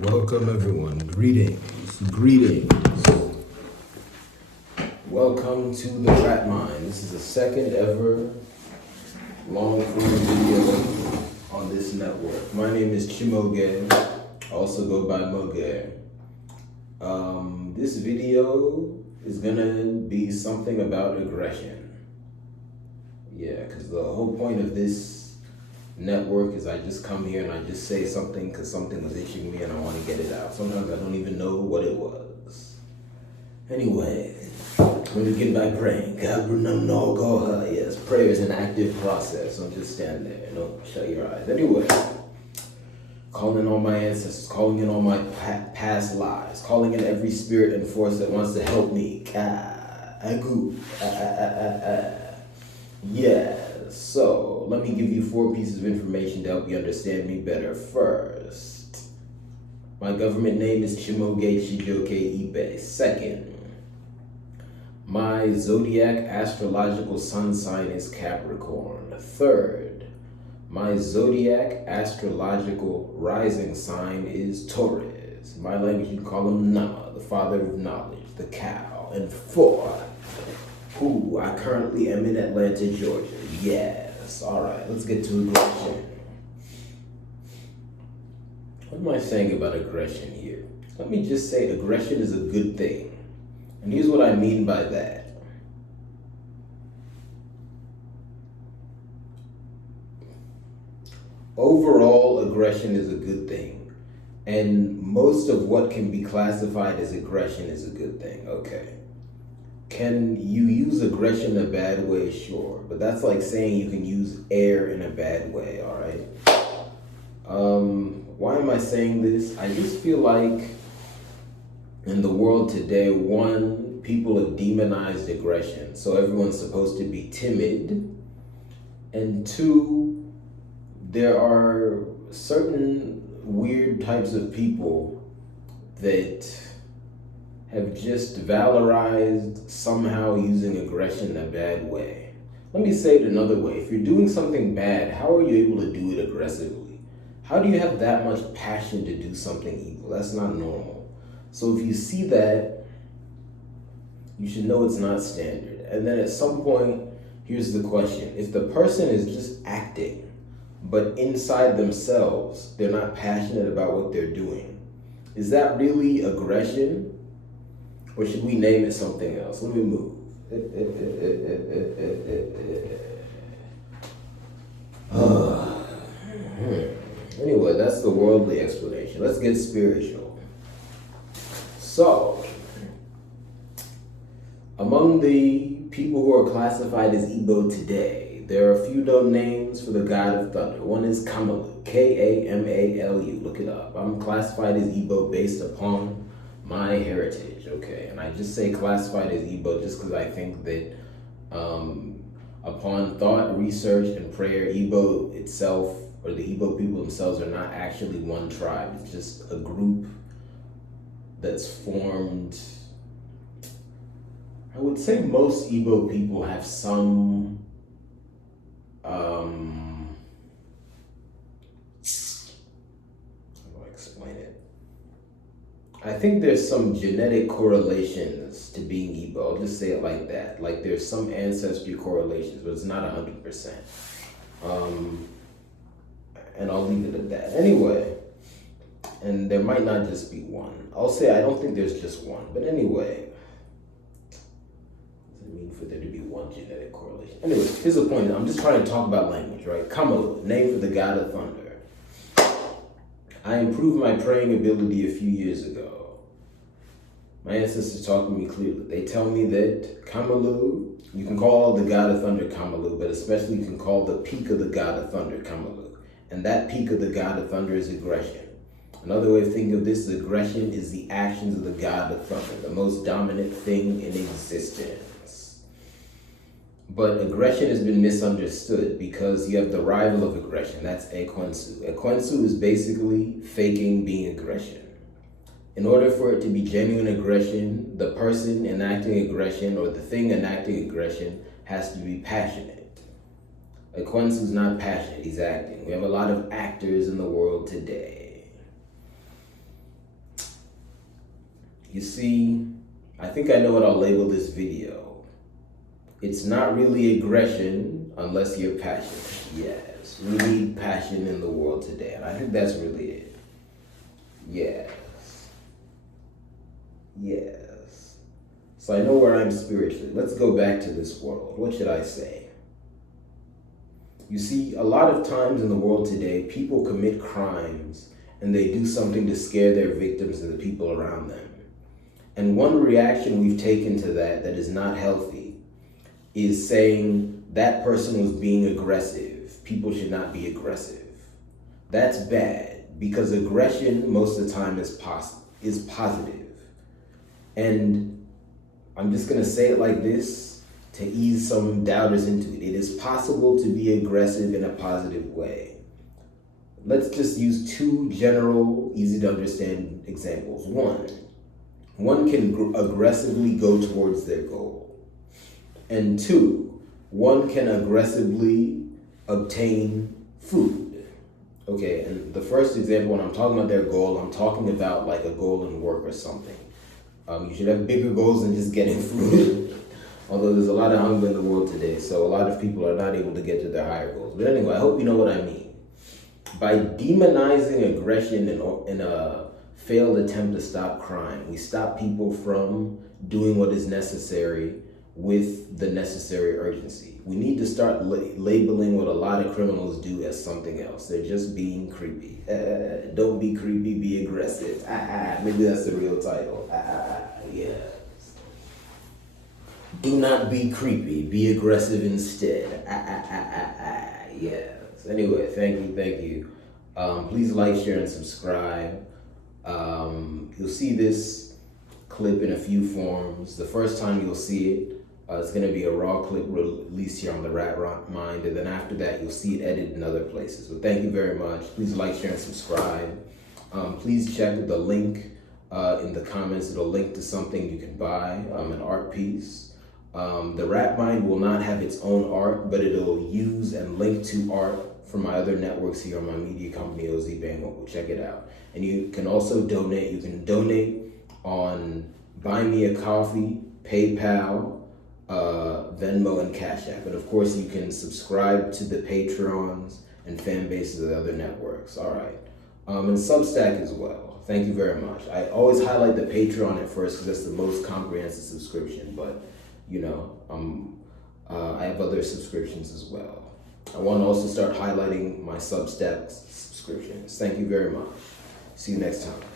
Welcome everyone. Greetings. Welcome to the Chat Mind. This is the second ever long form video on this network. My name is CHIMAOGE. I also go by Moge. This video is gonna be something about aggression. Yeah, because the whole point of this network is I just come here and I just say something because something was itching me and I want to get it out. Sometimes I don't even know what it was. Anyway, let me begin by praying. Yes, prayer is an active process. Don't just stand there. Don't shut your eyes. Anyway, calling in all my ancestors, calling in all my past lives, calling in every spirit and force that wants to help me. Yeah, so let me give you 4 pieces of information to help you understand me better. First, my government name is CHIMAOGE Aka. Second, my zodiac astrological sun sign is Capricorn. Third, my zodiac astrological rising sign is Taurus. My language, you call him Nama, the father of knowledge, the cow. And fourth, I currently am in Atlanta, Georgia. Yes. All right, let's get to aggression. What am I saying about aggression here? Let me just say aggression is a good thing. And here's what I mean by that. Overall, aggression is a good thing. And most of what can be classified as aggression is a good thing. Okay. Can you use aggression in a bad way? Sure. But that's like saying you can use air in a bad way, all right? Why am I saying this? I just feel like in the world today, one, people have demonized aggression, so everyone's supposed to be timid. And two, there are certain weird types of people that have just valorized somehow using aggression in a bad way. Let me say it another way. If you're doing something bad, how are you able to do it aggressively? How do you have that much passion to do something evil? That's not normal. So if you see that, you should know it's not standard. And then at some point, here's the question. If the person is just acting, but inside themselves, they're not passionate about what they're doing, is that really aggression? Or should we name it something else? Let me move. Anyway, that's the worldly explanation. Let's get spiritual. So, among the people who are classified as Igbo today, there are a few known names for the god of thunder. One is Kamalu, Kamalu. Look it up. I'm classified as Igbo based upon my heritage, okay? And I just say classified as Igbo just because I think that upon thought, research, and prayer, Igbo itself, or the Igbo people themselves, are not actually one tribe. It's just a group that's formed. I would say most Igbo people have some how do I explain it? I think there's some genetic correlations to being Igbo. I'll just say it like that. Like there's some ancestry correlations, but it's not 100%. And I'll leave it at that. Anyway, and there might not just be one. I'll say I don't think there's just one. But anyway, what does it mean for there to be one genetic correlation? Anyway, here's the point. I'm just trying to talk about language, right? Kamalu, name for the god of thunder. I improved my praying ability a few years ago. My ancestors talk to me clearly. They tell me that Kamalu, you can call the god of thunder Kamalu, but especially you can call the peak of the god of thunder Kamalu. And that peak of the god of thunder is aggression. Another way of thinking of this is aggression is the actions of the god of thunder, the most dominant thing in existence. But aggression has been misunderstood because you have the rival of aggression. That's Ekwensu. Ekwensu is basically faking being aggression. In order for it to be genuine aggression, the person enacting aggression or the thing enacting aggression has to be passionate. Ekwensu's not passionate, he's acting. We have a lot of actors in the world today. You see, I think I know what I'll label this video. It's not really aggression unless you're passionate. Yes, we need passion in the world today, and I think that's really it. Yes. Yes. So I know where I'm spiritually. Let's go back to this world. What should I say? You see, a lot of times in the world today, people commit crimes and they do something to scare their victims and the people around them. And one reaction we've taken to that is not healthy is saying that person was being aggressive. People should not be aggressive. That's bad because aggression most of the time is positive. And I'm just going to say it like this to ease some doubters into it. It is possible to be aggressive in a positive way. Let's just use two general, easy to understand examples. One can aggressively go towards their goal. And two, one can aggressively obtain food. Okay, and the first example, when I'm talking about their goal, I'm talking about like a goal in work or something. You should have bigger goals than just getting food. Although there's a lot of hunger in the world today, so a lot of people are not able to get to their higher goals. But anyway, I hope you know what I mean. By demonizing aggression in a failed attempt to stop crime, we stop people from doing what is necessary with the necessary urgency. We need to start labeling what a lot of criminals do as something else. They're just being creepy. Don't be creepy, be aggressive. Maybe that's the real title. Yes. Do not be creepy, be aggressive instead. Yes. Anyway, thank you. Please like, share, and subscribe. You'll see this clip in a few forms. The first time you'll see it, it's going to be a raw clip released here on the Rat Mind, and then after that you'll see it edited in other places. But thank you very much. Please like, share, and subscribe. Please check the link in the comments. It'll link to something you can buy, an art piece. The Rat Mind will not have its own art, but it'll use and link to art from my other networks here on my media company, OZ Bango. Check it out. And you can also donate. You can donate on Buy Me a Coffee, PayPal, Venmo, and Cash App. And of course, you can subscribe to the Patreons and fan bases of the other networks. All right. And Substack as well. Thank you very much. I always highlight the Patreon at first because that's the most comprehensive subscription, but you know, I have other subscriptions as well. I want to also start highlighting my Substack subscriptions. Thank you very much. See you next time.